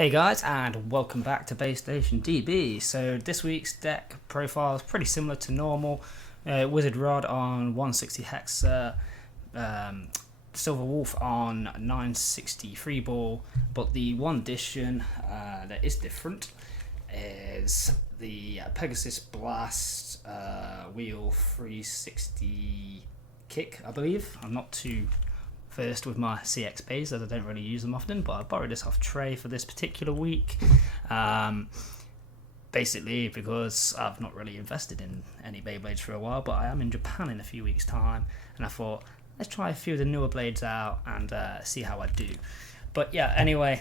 Hey guys, and welcome back to Base Station DB. So this week's deck profile is pretty similar to normal. Wizard Rod on 160 Hexa, Silver Wolf on 960 free ball, but the one addition that is different is the Pegasus Blast Wheel 360 kick, I believe. I'm not too versed with my CX bays as I don't really use them often, but I borrowed this off Trey for this particular week, basically because I've not really invested in any Beyblades for a while, but I am in Japan in a few weeks time, and I thought let's try a few of the newer blades out and see how I do. But yeah, anyway,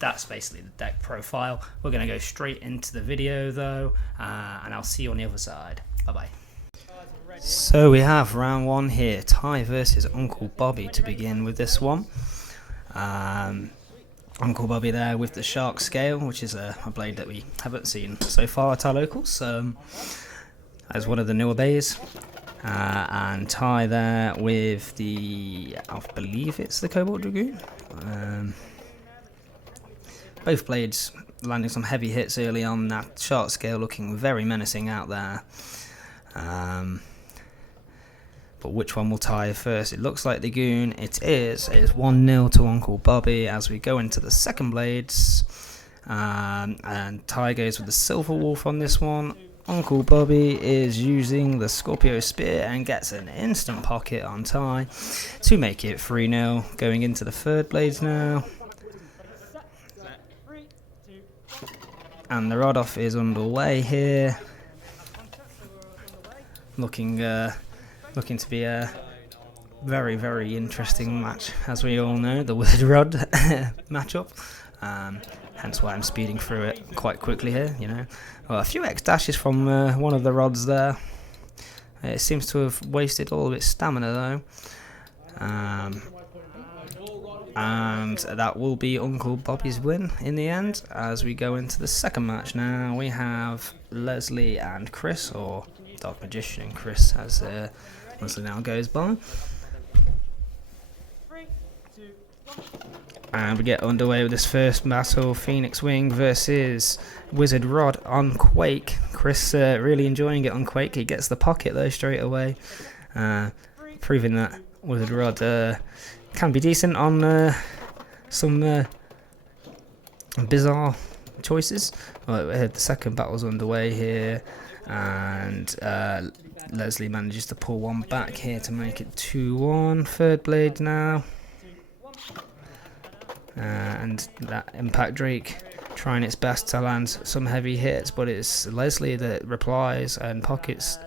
that's basically the deck profile. We're going to go straight into the video though, and I'll see you on the other side. Bye bye. So we have round one here, Ty versus Uncle Bobby to begin with this one. Uncle Bobby there with the shark scale, which is a blade that we haven't seen so far at our locals, as one of the newer bays. And Ty there with the, I believe it's the Cobalt Dragoon. Both blades landing some heavy hits early on, that shark scale looking very menacing out there. But which one will Ty first? It looks like the Goon. It is 1-0 to Uncle Bobby as we go into the second blades. And Ty goes with the Silver Wolf on this one. Uncle Bobby is using the Scorpio Spear and gets an instant pocket on Ty to make it 3-0. Going into the third blades now. And the rod off is underway here. Looking to be a very, very interesting match, as we all know, the Wizard Rod matchup. Hence why I'm speeding through it quite quickly here, you know. Well, a few X dashes from one of the rods there. It seems to have wasted all of its stamina though. And that will be Uncle Bobby's win in the end. As we go into the second match now, we have Leslie and Chris, or Dark Magician and Chris, as Leslie now goes by. And we get underway with this first battle, Phoenix Wing versus Wizard Rod on Quake. Chris really enjoying it on Quake. He gets the pocket though straight away, proving that Wizard Rod can be decent on some bizarre choices. Well, the second battle's underway here, and Leslie manages to pull one back here to make it 2-1. Third blade now. And that Impact Drake trying its best to land some heavy hits, but it's Leslie that replies and pockets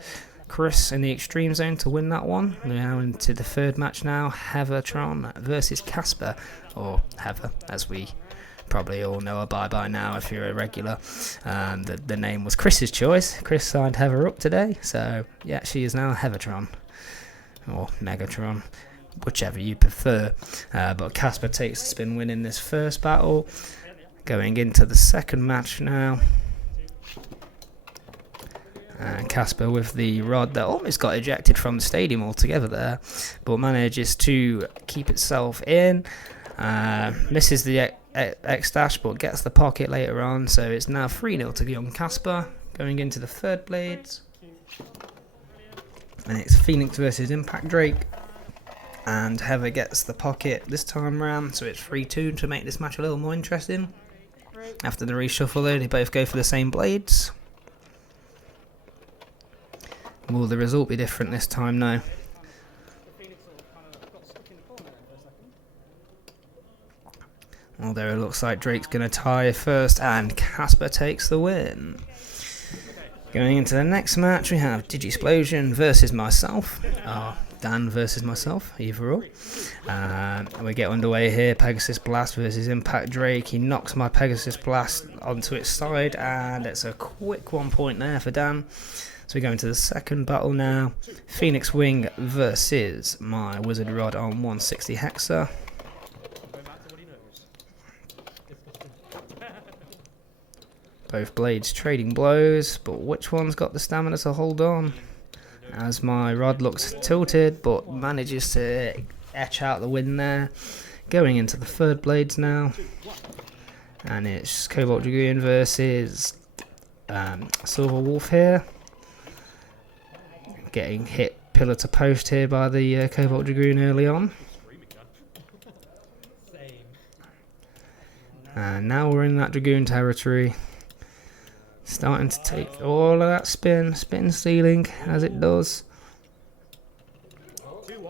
Chris in the extreme zone to win that one. We're now into the third match now, Heathertron versus Casper, or Heather, as we probably all know her by now if you're a regular. The name was Chris's choice. Chris signed Heather up today, so yeah, she is now Heathertron, or Megatron, whichever you prefer. But Casper takes the spin win in this first battle. Going into the second match now. Casper with the rod that almost got ejected from the stadium altogether there, but manages to keep itself in. Misses the X-Dash, but gets the pocket later on, so it's now 3-0 to young Casper. Going into the third blades. And it's Phoenix versus Impact Drake. And Heather gets the pocket this time round, so it's 3-2 to make this match a little more interesting. After the reshuffle though, they both go for the same blades. Will the result be different this time? No. Well, there it looks like Drake's going to tie first, and Casper takes the win. Going into the next match, we have Digisplosion versus myself. Dan versus myself, either or. We get underway here, Pegasus Blast versus Impact Drake. He knocks my Pegasus Blast onto its side, and it's a quick 1 point there for Dan. So we go into the second battle now, Phoenix Wing versus my Wizard Rod on 160 Hexa. Both blades trading blows, but which one's got the stamina to hold on? As my rod looks tilted, but manages to etch out the win there. Going into the third blades now. and it's Cobalt Dragoon versus Silver Wolf here. Getting hit pillar to post here by the Cobalt Dragoon early on. And now we're in that Dragoon territory. Starting to take all of that spin stealing as it does.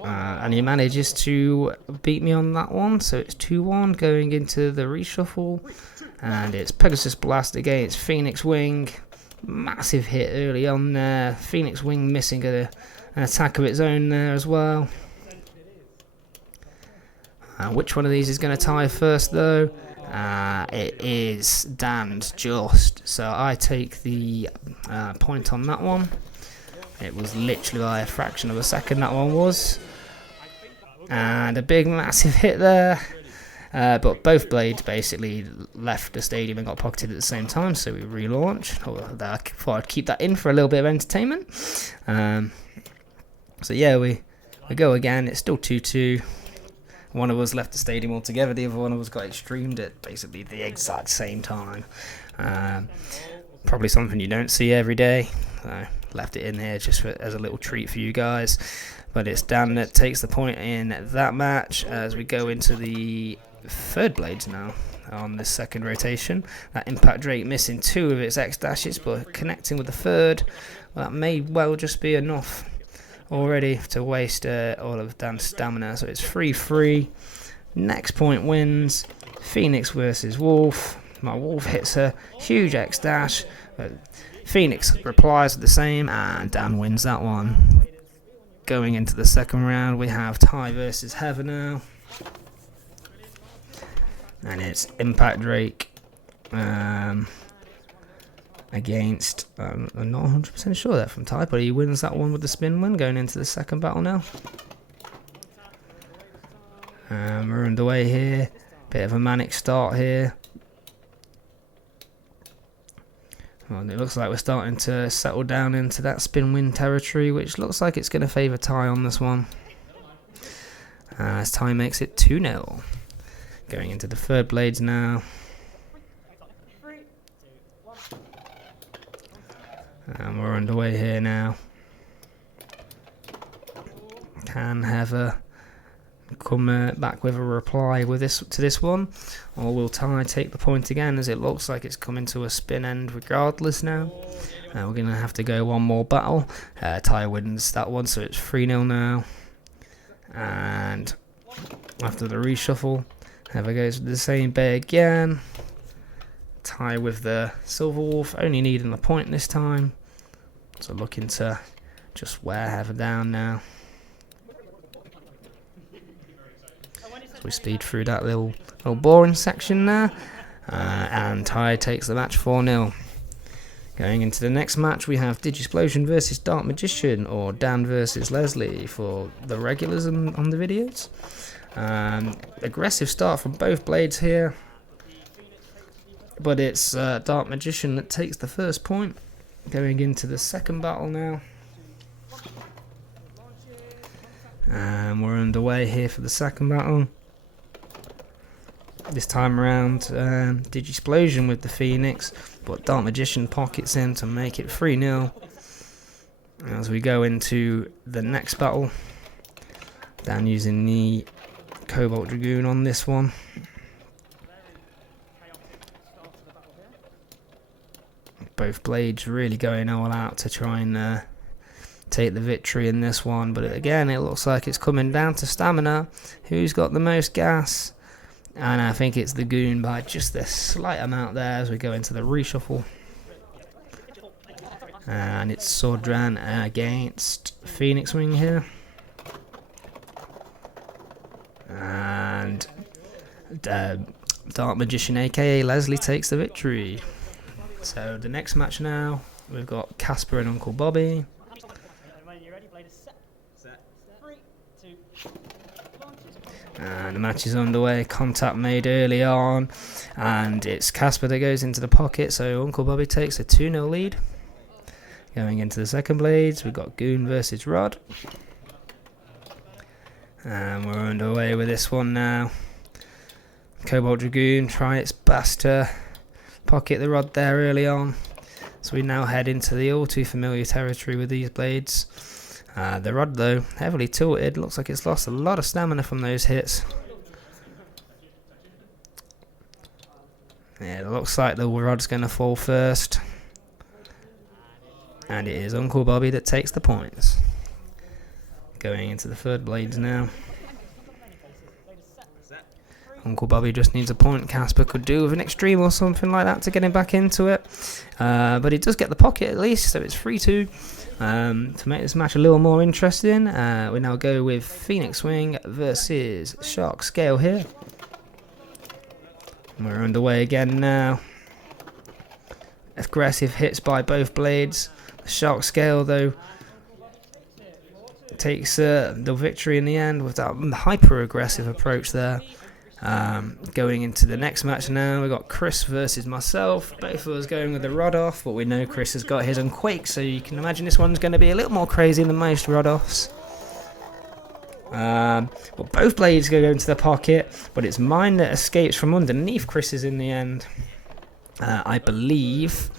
And he manages to beat me on that one, so it's 2-1 going into the reshuffle. And it's Pegasus Blast against Phoenix Wing. Massive hit early on there. Phoenix Wing missing an attack of its own there as well. Which one of these is going to tie first though? It is Dan's just. So I take the point on that one. It was literally by a fraction of a second that one was. And a big massive hit there. But both blades basically left the stadium and got pocketed at the same time, so we relaunched. I thought I'd keep that in for a little bit of entertainment. So yeah, we go again. It's still 2-2. One of us left the stadium altogether. The other one of us got extremed at basically the exact same time. Probably something you don't see every day. So left it in here just as a little treat for you guys. But it's Dan that takes the point in that match as we go into the third blades now on this second rotation. That Impact Drake missing 2 of its X dashes, but connecting with the third. Well, that may well just be enough already to waste all of Dan's stamina. So it's 3-3. Next point wins. Phoenix versus Wolf. My Wolf hits a huge X dash. Phoenix replies with the same, and Dan wins that one. Going into the second round, we have Ty versus Heather now. And it's Impact Drake against, I'm not 100% sure that from Ty, but he wins that one with the spin win, going into the second battle now. We're underway here. Bit of a manic start here. Well, it looks like we're starting to settle down into that spin win territory, which looks like it's going to favour Ty on this one. As Ty makes it 2-0. Going into the third blades now. And we're underway here now. Can Heather come back with a reply with this one, or will Ty take the point again, as it looks like it's coming to a spin end regardless now? We're going to have to go one more battle. Ty wins that one, so it's 3-0 now. And after the reshuffle, Heather goes with the same bay again. Ty with the Silver Wolf, only needing a point this time. So looking to just wear Heather down now. So we speed through that little boring section there. And Ty takes the match 4-0. Going into the next match, we have Digiplosion versus Dark Magician, or Dan versus Leslie for the regulars on the videos. Aggressive start from both blades here, but it's Dark Magician that takes the first point. Going into the second battle now, and we're underway here for the second battle. This time around, Digiplosion with the Phoenix, but Dark Magician pockets in to make it 3-0. As we go into the next battle, Dan using the Cobalt Dragoon on this one. Both blades really going all out to try and take the victory in this one, but again it looks like it's coming down to stamina. Who's got the most gas? And I think it's the Goon by just a slight amount there as we go into the reshuffle. And it's Sordran against Phoenix Wing here. And Dark Magician aka Leslie takes the victory. So the next match now, we've got Casper and Uncle Bobby. And the match is underway. Contact made early on, and it's Casper that goes into the pocket, so Uncle Bobby takes a 2-0 lead. Going into the second blades, we've got Goon versus Rod. And we're underway with this one now. Cobalt Dragoon try its best to pocket the rod there early on. So we now head into the all too familiar territory with these blades. The rod though, heavily tilted, looks like it's lost a lot of stamina from those hits. Yeah, it looks like the rod's going to fall first. And it is Uncle Bobby that takes the points. Going into the third blades now. Uncle Bobby just needs a point. Casper could do with an extreme or something like that to get him back into it. But he does get the pocket at least, so it's 3-2. To make this match a little more interesting, we now go with Phoenix Wing versus Shark Scale here. We're underway again now. Aggressive hits by both blades. The Shark Scale, though, takes the victory in the end with that hyper-aggressive approach there. Going into the next match now, we've got Chris versus myself. Both of us going with the rod off, but we know Chris has got his on Quake, so you can imagine this one's going to be a little more crazy than most rod offs. Well, both blades go into the pocket, but it's mine that escapes from underneath Chris's in the end, I believe.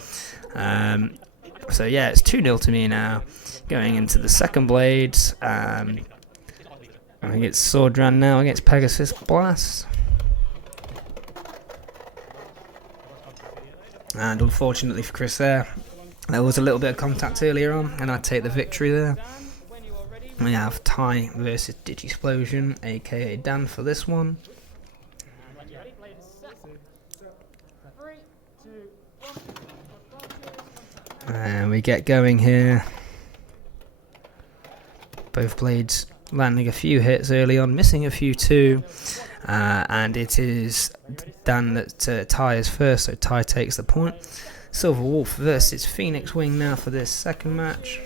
So yeah, it's 2-0 to me now. Going into the second blades, I think it's Swordran now against Pegasus Blast. And unfortunately for Chris there was a little bit of contact earlier on, and I'd take the victory there. We have Ty versus Digixplosion, aka Dan, for this one. And we get going here. Both blades landing a few hits early on, missing a few too. And it is Dan that Ty first, so Ty takes the point. Silver Wolf versus Phoenix Wing now for this second match.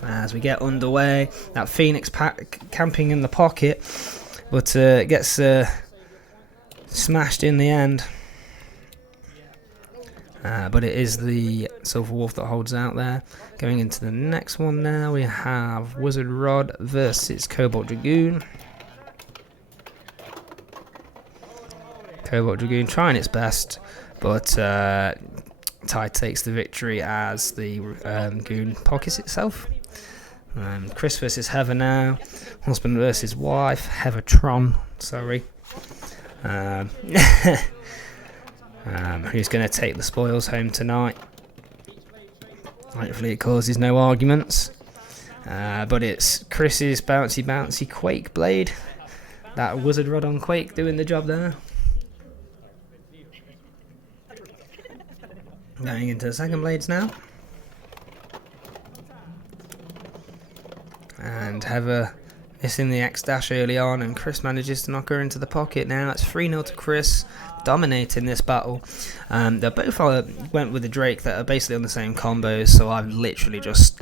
As we get underway, that Phoenix pack camping in the pocket, but gets smashed in the end. But it is the Silver Wolf that holds out there. Going into the next one now, we have Wizard Rod versus Cobalt Dragoon. Cobalt Dragoon trying its best, but Ty takes the victory as the Goon pockets itself. Chris versus Heather now. Husband versus wife. Heathertron, sorry. Who's going to take the spoils home tonight? Hopefully it causes no arguments. But it's Chris's bouncy Quake blade. That Wizard Rod on Quake doing the job there. Going into the second blades now. And Heather missing the X-dash early on, and Chris manages to knock her into the pocket now. It's 3-0 to Chris, dominating this battle. They both went with the Drake that are basically on the same combos, so I've literally just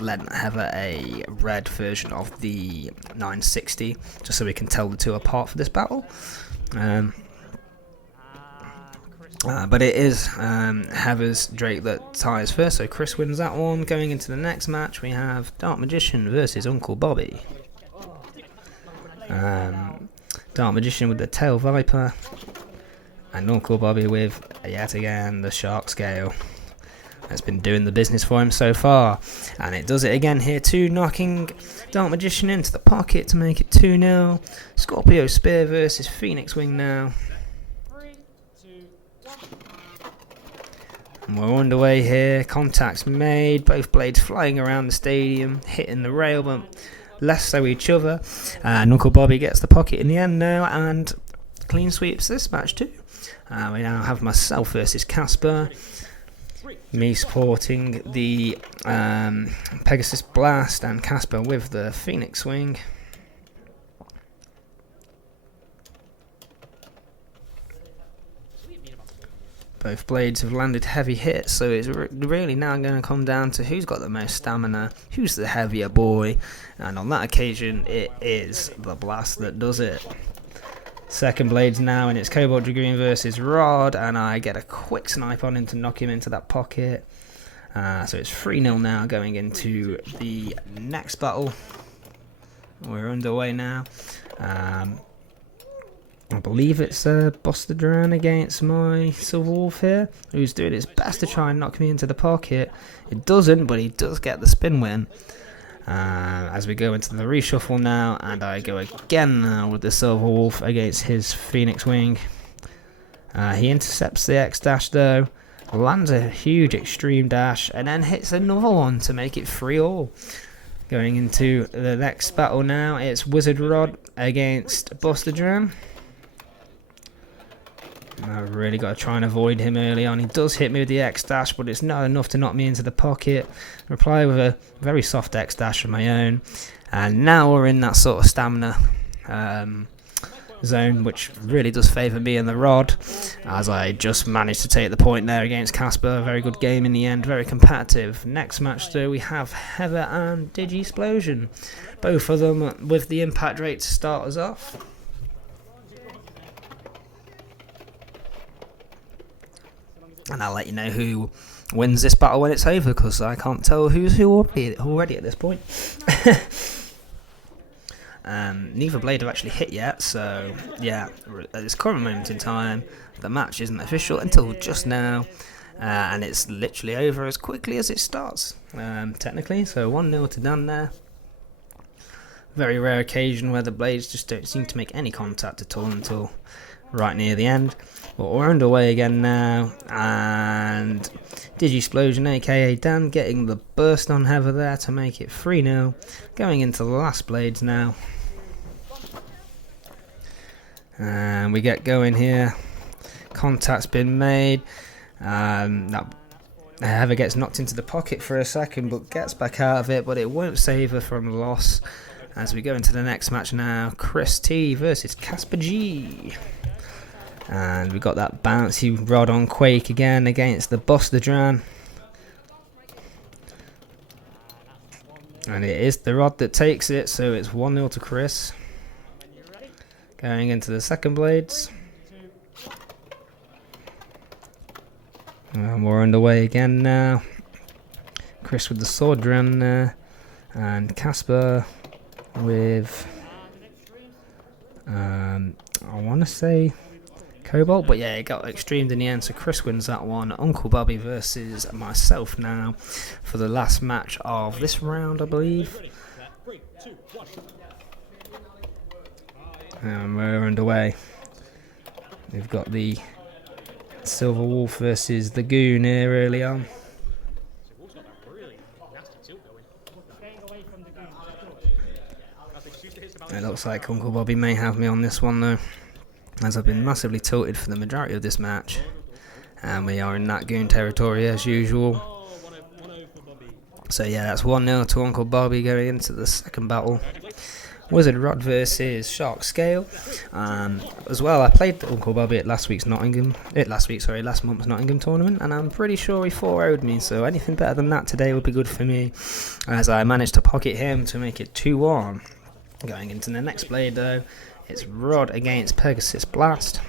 lent Heather a red version of the 960, just so we can tell the two apart for this battle. But it is Heather's Drake that ties first, so Chris wins that one. Going into the next match, we have Dark Magician versus Uncle Bobby. Dark Magician with the Tail Viper, and Uncle Bobby with, yet again, the Shark Scale. That's been doing the business for him so far, and it does it again here too, knocking Dark Magician into the pocket to make it 2-0. Scorpio Spear versus Phoenix Wing now. And we're underway here, contacts made, both blades flying around the stadium, hitting the rail, but less so each other. And Uncle Bobby gets the pocket in the end now, and clean sweeps this match too. We now have myself versus Casper, me supporting the Pegasus Blast, and Casper with the Phoenix Wing. Both blades have landed heavy hits, so it's really now going to come down to who's got the most stamina, who's the heavier boy, and on that occasion it is the Blast that does it. Second blades now, and it's Cobalt Dragoon versus Rod, and I get a quick snipe on him to knock him into that pocket. So it's 3-0 now going into the next battle. We're underway now. I believe it's Buster Duran against my Silver Wolf here, who's doing his best to try and knock me into the pocket. It doesn't, but he does get the spin win. As we go into the reshuffle now, and I go again now with the Silver Wolf against his Phoenix Wing. He intercepts the X dash though, lands a huge extreme dash, and then hits another one to make it 3-all. Going into the next battle now, it's Wizard Rod against Buster Drum. I've really got to try and avoid him early on. He does hit me with the X dash, but it's not enough to knock me into the pocket. Reply with a very soft X dash of my own, and now we're in that sort of stamina zone, which really does favour me and the Rod, as I just managed to take the point there against Casper. Very good game in the end, very competitive. Next match though, we have Heather and Digi-Splosion, both of them with the impact rate to start us off. And I'll let you know who wins this battle when it's over, because I can't tell who's who already at this point. Neither blade have actually hit yet, so yeah, at this current moment in time, the match isn't official until just now, and it's literally over as quickly as it starts, technically. So 1-0 to Dan there. Very rare occasion where the blades just don't seem to make any contact at all until right near the end. But we're underway again now, and Digi-Splosion aka Dan getting the burst on Heather there to make it 3-0. Going into the last blades now. And we get going here. Contact's been made. That Heather gets knocked into the pocket for a second, but gets back out of it, but it won't save her from the loss. As we go into the next match now, Chris T versus Casper G. And we got that bouncy Rod on Quake again against the Buster Dran. And it is the Rod that takes it, so it's 1-0 to Chris. Going into the second blades. And we're underway again now. Chris with the sword Dran there. And Casper with I want to say Cobalt, but yeah, it got extremed in the end, so Chris wins that one. Uncle Bobby versus myself now for the last match of this round, I believe. And we're underway. We've got the Silver Wolf versus the Goon here early on. It looks like Uncle Bobby may have me on this one though, as I've been massively tilted for the majority of this match, and we are in that Goon territory as usual. So yeah, that's 1-0 to Uncle Bobby going into the second battle. Wizard Rod versus Shark Scale. As well, I played Uncle Bobby at last month's Nottingham tournament, and I'm pretty sure he 4-0'd me, so anything better than that today would be good for me, as I managed to pocket him to make it 2-1. Going into the next blade though, it's Rod against Pegasus Blast.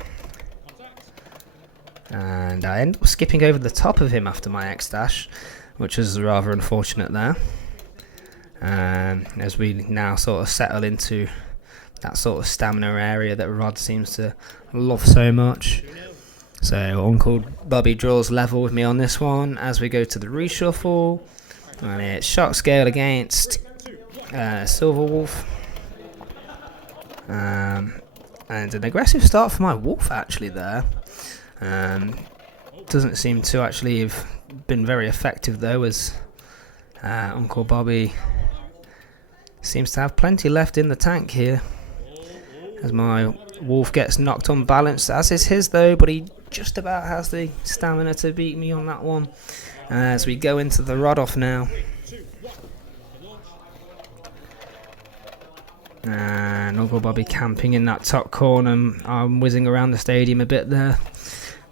And I end up skipping over the top of him after my X-Dash, which is rather unfortunate there. As we now sort of settle into that sort of stamina area that Rod seems to love so much. So Uncle Bobby draws level with me on this one as we go to the reshuffle. And it's Shark Scale against Silver Wolf. And an aggressive start for my Wolf actually there. Doesn't seem to actually have been very effective though, as Uncle Bobby seems to have plenty left in the tank here, as my Wolf gets knocked unbalanced, as is his though, but he just about has the stamina to beat me on that one. As we go into the Rod off now. And Uncle Bobby camping in that top corner. I'm whizzing around the stadium a bit there,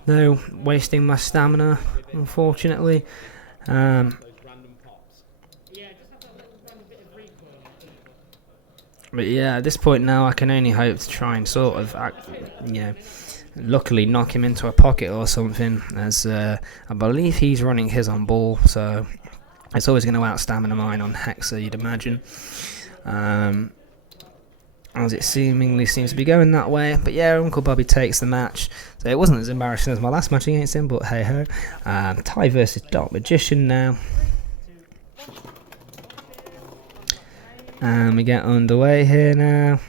though, wasting my stamina, unfortunately. But yeah, at this point now, I can only hope to try and sort of, luckily knock him into a pocket or something, as I believe he's running his on ball, so it's always going to out-stamina mine on Hexa, you'd imagine. as it seemingly seems to be going that way. But yeah, Uncle Bobby takes the match. So it wasn't as embarrassing as my last match against him, but hey ho. Ty versus Dark Magician now. And we get underway here now.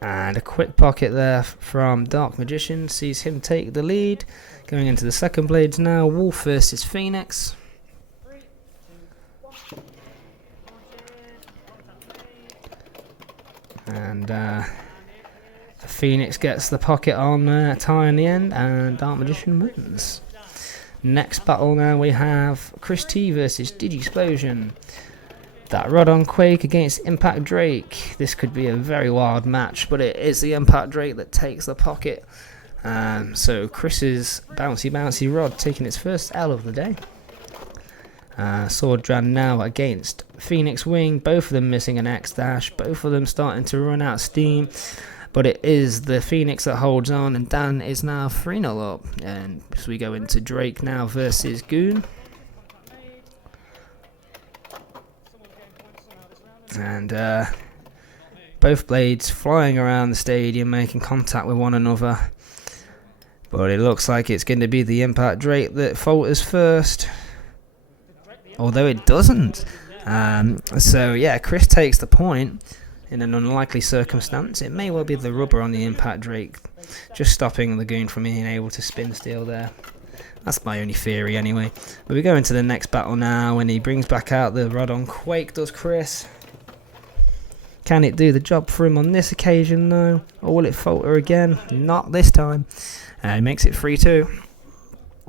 And a quick pocket there from Dark Magician sees him take the lead. Going into the second blades now. Wolf versus Phoenix. And Phoenix gets the pocket on Ty in the end, and Dark Magician wins. Next battle now we have Chris T versus Digiplosion. That Rod on Quake against Impact Drake. This could be a very wild match, but it is the Impact Drake that takes the pocket. So Chris's bouncy Rod taking its first L of the day. Sword Dran now against Phoenix Wing, both of them missing an X dash, both of them starting to run out of steam, but it is the Phoenix that holds on, and Dan is now 3-0 up. And as we go into Drake now versus Goon. And both blades flying around the stadium, making contact with one another, but it looks like it's going to be the Impact Drake that falters first. Although it doesn't. So yeah, Chris takes the point in an unlikely circumstance. It may well be the rubber on the Impact Drake just stopping the Goon from being able to spin steal there. That's my only theory anyway. But we go into the next battle now, and he brings back out the Rod on Quake, does Chris. Can it do the job for him on this occasion though? Or will it falter again? Not this time. He makes it 3-2.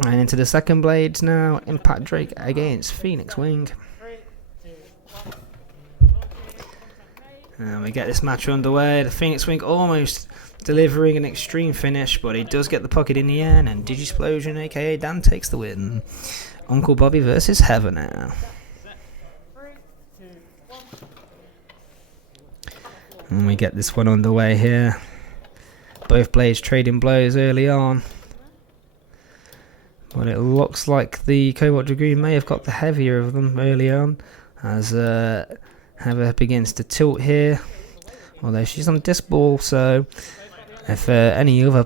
And into the second blades now, Impact Drake against Phoenix Wing. And we get this match underway. The Phoenix Wing almost delivering an extreme finish, but he does get the pocket in the end, and Digiplosion, aka Dan, takes the win. Uncle Bobby versus Heather now. And we get this one underway here. Both blades trading blows early on. But it looks like the Cobalt Dragoon may have got the heavier of them early on, as Heather begins to tilt here. Although she's on disc ball, so if any other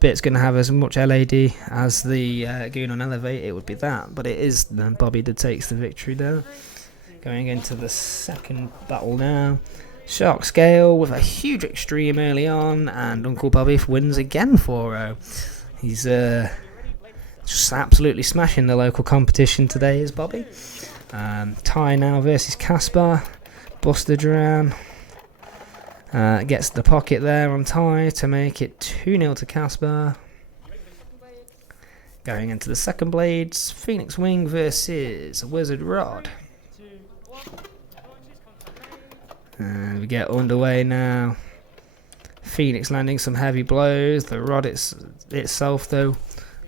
bit's going to have as much LAD as the Goon on Elevate, it would be that. But it is Bobby that takes the victory there. Going into the second battle now. Shark Scale with a huge extreme early on, and Uncle Bobby wins again 4-0. He's just absolutely smashing the local competition today, is Bobby. Ty now versus Caspar. Buster Duran gets the pocket there on Ty to make it 2-0 to Caspar. Going into the second blades, Phoenix Wing versus Wizard Rod. And we get underway now. Phoenix landing some heavy blows. The Rod itself though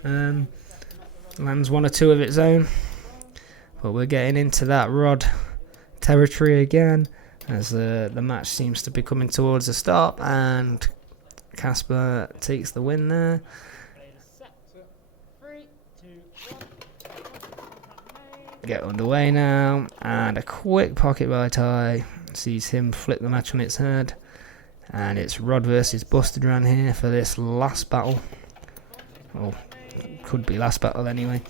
lands one or two of its own. But we're getting into that Rod territory again, as the match seems to be coming towards a stop, and Caspar takes the win there. Get underway now, and a quick pocket by Ty sees him flip the match on its head, and it's Rod versus Buster Duran here for this last battle. Well, could be last battle anyway.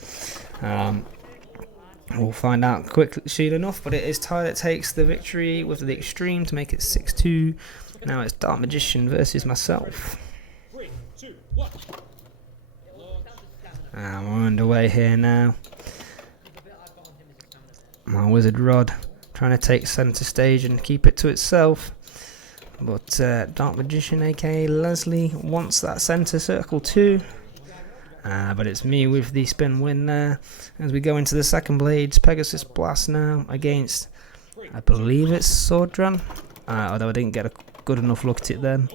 We'll find out quickly enough, but it is Ty that takes the victory with the extreme to make it 6-2. Now it's Dark Magician versus myself. And we're underway here now. My Wizard Rod trying to take centre stage and keep it to itself, but Dark Magician aka Leslie wants that centre circle too. But it's me with the spin win there. As we go into the second blades, Pegasus Blast now against, I believe it's Sword Dran, although I didn't get a good enough look at it then.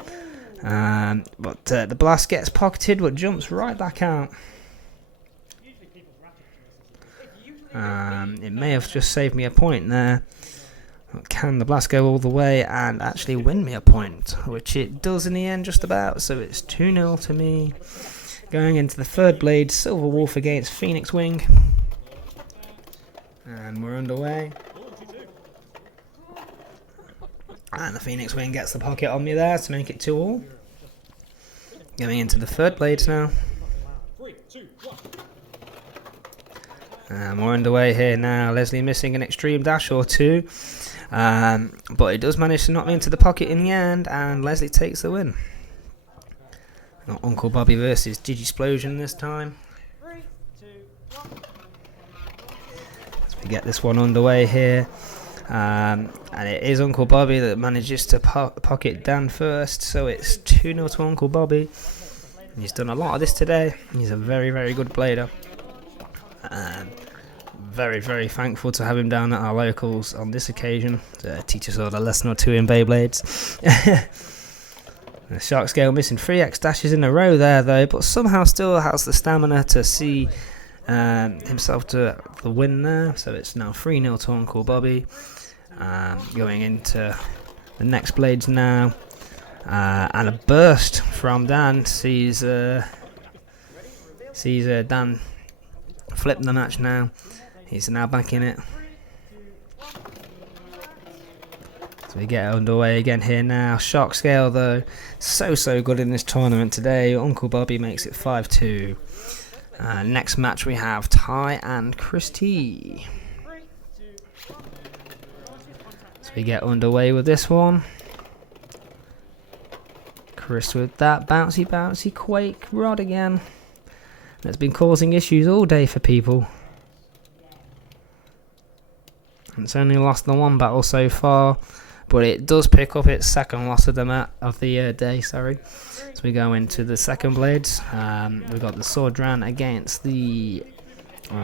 But the blast gets pocketed but jumps right back out. It may have just saved me a point there. Can the blast go all the way and actually win me a point? Which it does in the end just about, so it's 2-0 to me. Going into the third blade, Silver Wolf against Phoenix Wing. And we're underway. And the Phoenix Wing gets the pocket on me there to make it 2-all. Going into the third blades now. And we're underway here now. Leslie missing an extreme dash or two. But he does manage to knock me into the pocket in the end, and Leslie takes the win. Uncle Bobby versus Digiplosion this time. As we get this one underway here. And it is Uncle Bobby that manages to pocket Dan first, so it's 2-0 to Uncle Bobby. He's done a lot of this today. He's a very, very good blader. Very, very thankful to have him down at our locals on this occasion to teach us all a lesson or two in Beyblades. The Shark Scale missing 3 X dashes in a row there though, but somehow still has the stamina to see himself to the win there. So it's now 3-0 to Uncle Bobby. Going into the next blades now. And a burst from Dan sees Dan flip the match now. He's now back in it. So we get underway again here now. Shark Scale though, so good in this tournament today. Uncle Bobby makes it 5-2. Next match we have Ty and Christy. So we get underway with this one. Chris with that bouncy quake rod again. That's been causing issues all day for people. It's only lost the one battle so far, but it does pick up its second loss of the day. Sorry. So we go into the second blades. We've got the Swordran against the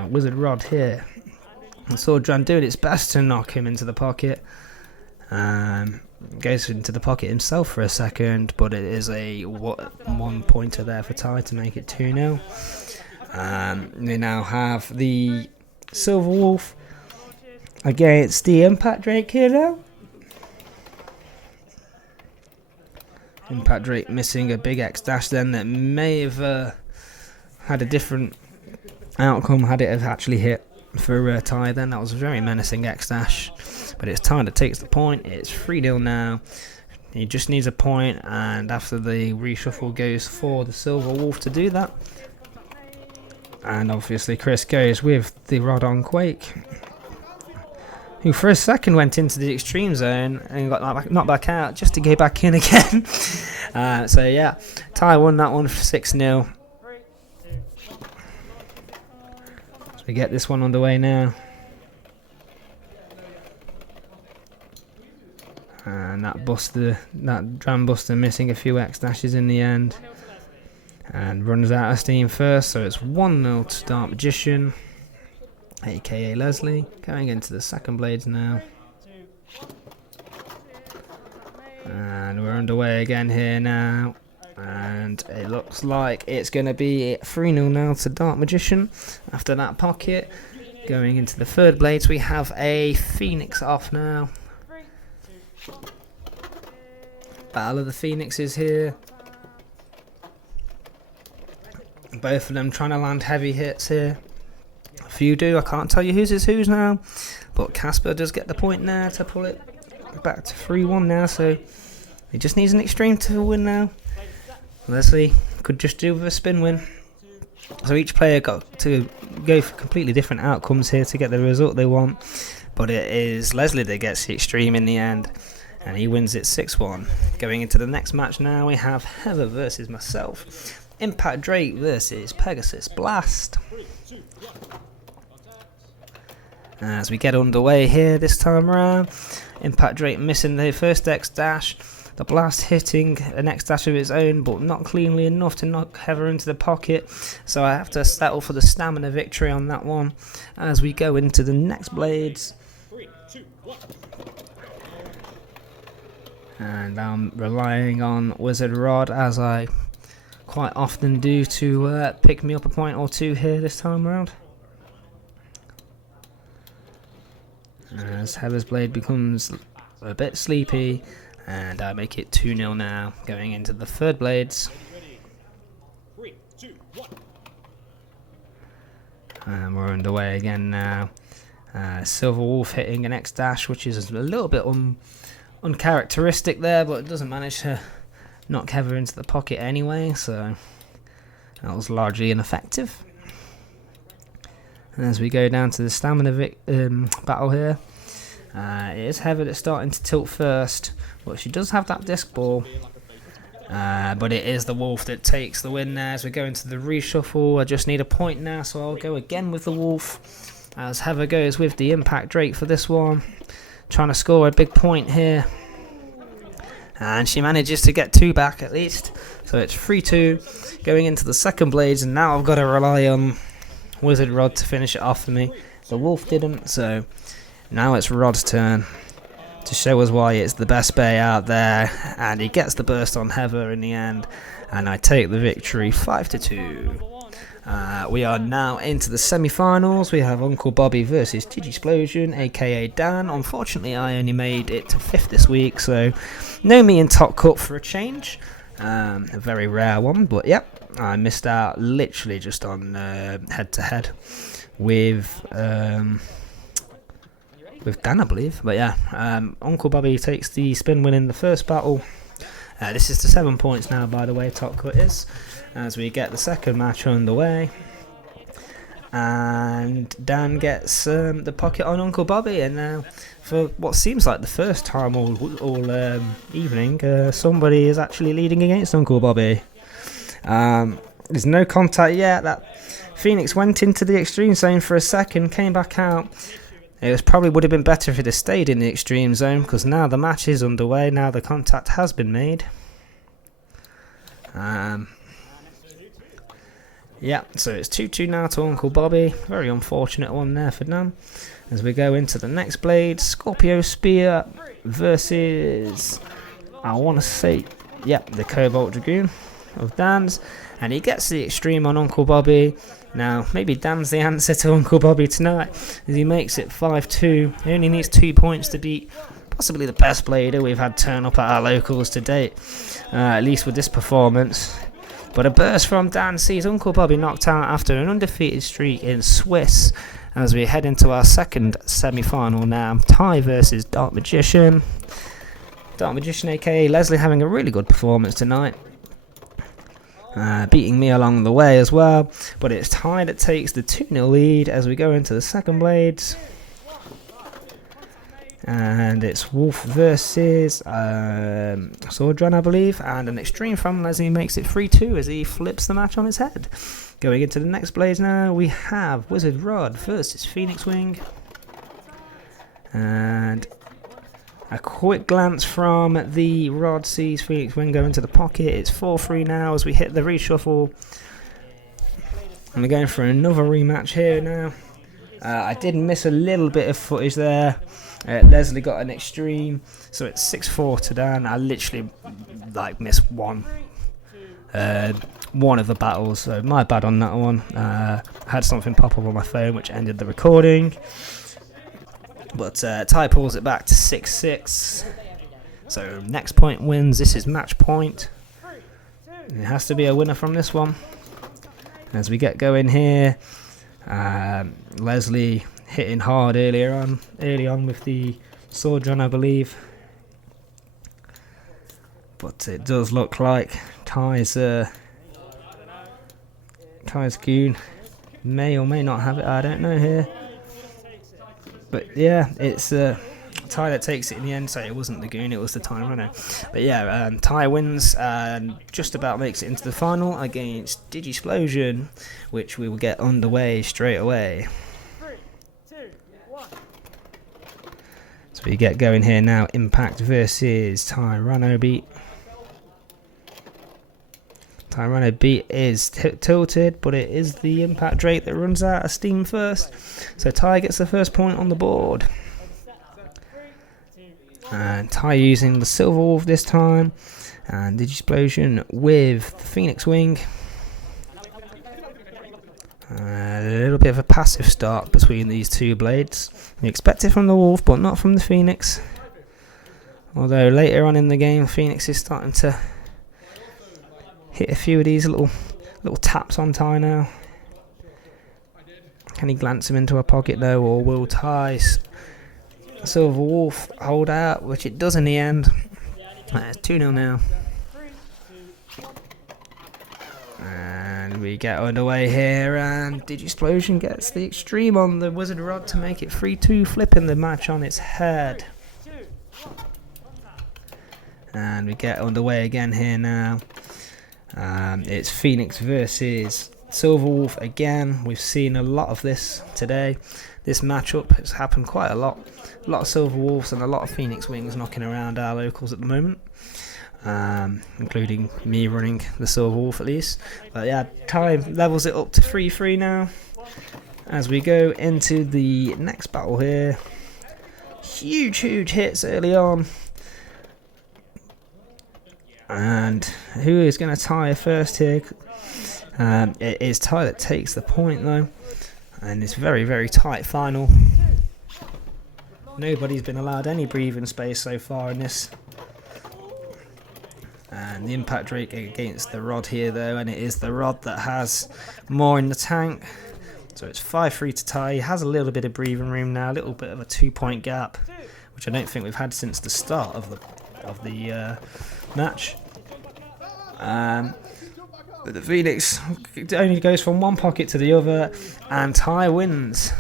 Wizard Rod here. The Swordran doing its best to knock him into the pocket. Goes into the pocket himself for a second, but it is a 1 pointer there for Ty to make it 2-0. We now have the Silver Wolf against the Impact Drake here now. Impact Drake missing a big X dash then that may have had a different outcome had it have actually hit for Ty then. That was a very menacing X dash, but it's Ty that takes the point. It's 3-0 now. He just needs a point, and after the reshuffle goes for the Silver Wolf to do that. And obviously Chris goes with the Rod on Quake, who for a second went into the extreme zone and got knocked back out just to go back in again. So yeah, Ty won that one for 6-0. So we get this one underway now. And that Dram Buster missing a few X dashes in the end. And runs out of steam first, so it's 1-0 to Dark Magician, aka Leslie, going into the second blades now. And we're underway again here now. And it looks like it's going to be 3-0 now to Dark Magician after that pocket. Going into the third blades, we have a Phoenix off now. Battle of the Phoenixes here. Both of them trying to land heavy hits here. A few do, I can't tell you whose is whose now. But Casper does get the point now to pull it back to 3-1 now. So he just needs an extreme to win now. Leslie could just do with a spin win. So each player got to go for completely different outcomes here to get the result they want. But it is Leslie that gets the extreme in the end. And he wins it 6-1. Going into the next match now, we have Heather versus myself. Impact Drake versus Pegasus Blast. As we get underway here this time around, Impact Drake missing the first X dash. The Blast hitting an X dash of its own, but not cleanly enough to knock Heather into the pocket. So I have to settle for the stamina victory on that one. As we go into the next blades. And I'm relying on Wizard Rod, as I quite often do, to pick me up a point or two here this time around. As Heather's blade becomes a bit sleepy, and I make it 2-0 now, going into the third blades. And we're underway again now. Silver Wolf hitting an X dash, which is a little bit uncharacteristic there, but it doesn't manage to knock Heather into the pocket anyway, so that was largely ineffective. And as we go down to the stamina battle here, it is Heather that's starting to tilt first, but she does have that disc ball. But it is the Wolf that takes the win now as we go into the reshuffle. I just need a point now, so I'll go again with the Wolf as Heather goes with the Impact Drake for this one, trying to score a big point here. And she manages to get 2 back at least, so it's 3-2 going into the second blades, and now I've got to rely on Wizard Rod to finish it off for me. The Wolf didn't, so now it's Rod's turn to show us why it's the best bay out there, and he gets the burst on Heather in the end, and I take the victory 5-2. We are now into the semi-finals. We have Uncle Bobby versus Digiplosion, aka Dan. Unfortunately, I only made it to 5th this week, so no me in top cut for a change. A very rare one, but yep, I missed out literally just on head-to-head with Dan, I believe. But yeah, Uncle Bobby takes the spin win in the first battle. This is to 7 points now, by the way, top cut is, as we get the second match underway. And Dan gets the pocket on Uncle Bobby, and now for what seems like the first time all evening, somebody is actually leading against Uncle Bobby. There's no contact yet. That Phoenix went into the extreme zone for a second, came back out. It probably would have been better if it had stayed in the extreme zone, because now the match is underway, now the contact has been made. Yeah, so it's 2-2 now to Uncle Bobby. Very unfortunate one there for Dan. As we go into the next blade, Scorpio Spear versus, I want to say, the Cobalt Dragoon of Dan's. And he gets the extreme on Uncle Bobby. Now, maybe Dan's the answer to Uncle Bobby tonight, as he makes it 5-2. He only needs 2 points to beat possibly the best blader we've had turn up at our locals to date, at least with this performance. But a burst from Dan sees Uncle Bobby knocked out after an undefeated streak in Swiss, as we head into our second semi-final now. Ty versus Dark Magician. Dark Magician, aka Leslie, having a really good performance tonight. Beating me along the way as well. But it's Ty that takes the 2-0 lead as we go into the second blades. And it's Wolf versus Swordrun, I believe. And an extreme from Leslie makes it 3-2 as he flips the match on his head. Going into the next blades now, we have Wizard Rod versus Phoenix Wing. And a quick glance from the Rod sees Phoenix Wing go into the pocket. It's 4-3 now as we hit the reshuffle. And we're going for another rematch here now. I did miss a little bit of footage there. Leslie got an extreme, so it's 6-4 to Dan. I literally missed one of the battles, so my bad on that one. I had something pop up on my phone which ended the recording. But Ty pulls it back to 6-6. So next point wins. This is match point. It has to be a winner from this one. As we get going here, Leslie hitting hard early on with the sword run, I believe. But it does look like Ty's goon may or may not have it. I don't know here. But yeah, it's Ty that takes it in the end. So it wasn't the goon, it was the Ty runner. But yeah, Ty wins and just about makes it into the final against Digiplosion, which we will get underway straight away. So we get going here now. Impact versus Tyranno Beat. Tyranno Beat is tilted, but it is the Impact Drake that runs out of steam first. So Ty gets the first point on the board. And Ty using the Silver Wolf this time. And Digiplosion with the Phoenix Wing. A little bit of a passive start between these two blades. We expect it from the Wolf, but not from the Phoenix. Although later on in the game, Phoenix is starting to hit a few of these little taps on Ty now. Can he glance him into a pocket though, or will Ty Silver Wolf hold out, which it does in the end. It's 2-0 now. And we get underway here, and Digiplosion gets the extreme on the Wizard Rod to make it 3-2, flipping the match on its head. And we get underway again here now. It's Phoenix versus Silver Wolf again. We've seen a lot of this today. This matchup has happened quite a lot. A lot of Silver Wolves and a lot of Phoenix Wings knocking around our locals at the moment. Including me running the Silver Wolf at least. But yeah, time levels it up to 3-3 now. As we go into the next battle here. Huge hits early on. And who is going to tie first here? It is Ty that takes the point though. And it's very tight final. Nobody's been allowed any breathing space so far in this. And the Impact Drake against the Rod here though, and it is the Rod that has more in the tank. So it's 5-3 to Ty. He has a little bit of breathing room now, a little bit of a 2-point gap, which I don't think we've had since the start of the match. But the Phoenix only goes from one pocket to the other, and Ty wins.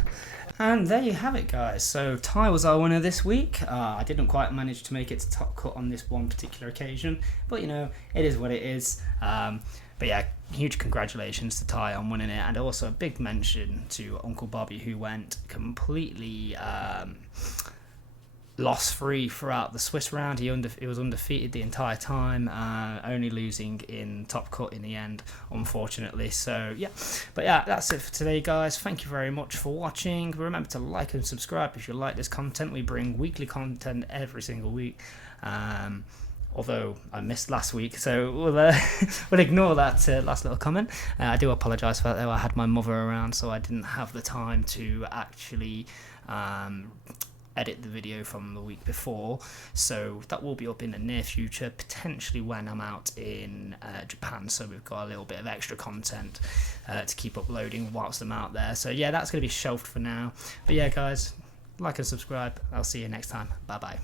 And there you have it, guys. So Ty was our winner this week. I didn't quite manage to make it to top cut on this one particular occasion, but you know, it is what it is. But yeah, huge congratulations to Ty on winning it, and also a big mention to Uncle Bobby, who went completely loss-free throughout the Swiss round. He was undefeated the entire time, only losing in top cut in the end, unfortunately. So yeah, but yeah, that's it for today, guys. Thank you very much for watching. Remember to like and subscribe if you like this content. We bring weekly content every single week. Although I missed last week, so we'll ignore that last little comment. I do apologise for that though. I had my mother around, so I didn't have the time to actually edit the video from the week before, so that will be up in the near future, potentially when I'm out in Japan. So we've got a little bit of extra content to keep uploading whilst I'm out there. So yeah, that's going to be shelved for now. But yeah, guys, like and subscribe. I'll see you next time. Bye bye.